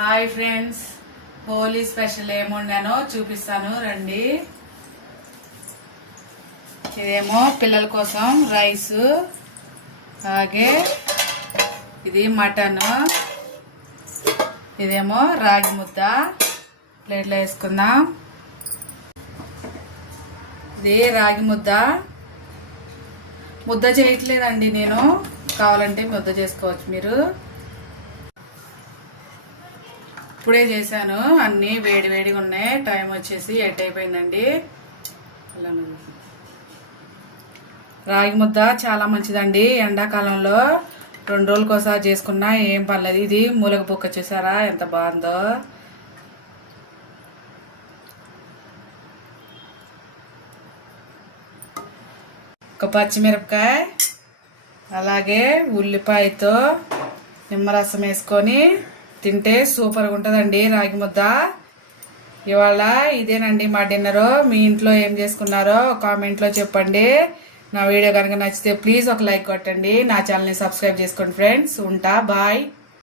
Hi friends. Holi special ఏముండానో చూపిస్తాను. రండి. ఇదేమో పిల్లల కోసం రైస్. అలాగే ఇది మటన్. ఇదేమో రాగి ముద్ద. ప్లేట్లో వేసుకుందాం. ఇది రాగి ముద్ద. ముద్ద చేయట్లేదండి నేను. కావాలంటే ముద్ద చేసుకోవచ్చు మీరు. ఇప్పుడే చేశాను. అన్నీ వేడి వేడిగా ఉన్నాయి. టైం వచ్చేసి ఎట్ అయిపోయిందండి. రాగి ముద్ద చాలా మంచిదండి. ఎండాకాలంలో రెండు రోజులకి ఒకసారి చేసుకున్నా ఏం పర్లేదు. ఇది మూలక బుక్క చూసారా? ఎంత బాగుందో. ఒక పచ్చిమిరపకాయ అలాగే ఉల్లిపాయతో నిమ్మరసం వేసుకొని తింటే సూపర్గా ఉంటుందండి రాగి ముద్ద. ఇవాళ ఇదేనండి మా డిన్నరు మీ ఇంట్లో ఏం చేసుకున్నారో కామెంట్లో చెప్పండి. నా వీడియో కనుక నచ్చితే ప్లీజ్ ఒక లైక్ కొట్టండి. నా ఛానల్ని సబ్స్క్రైబ్ చేసుకోండి ఫ్రెండ్స్ ఉంటా బాయ్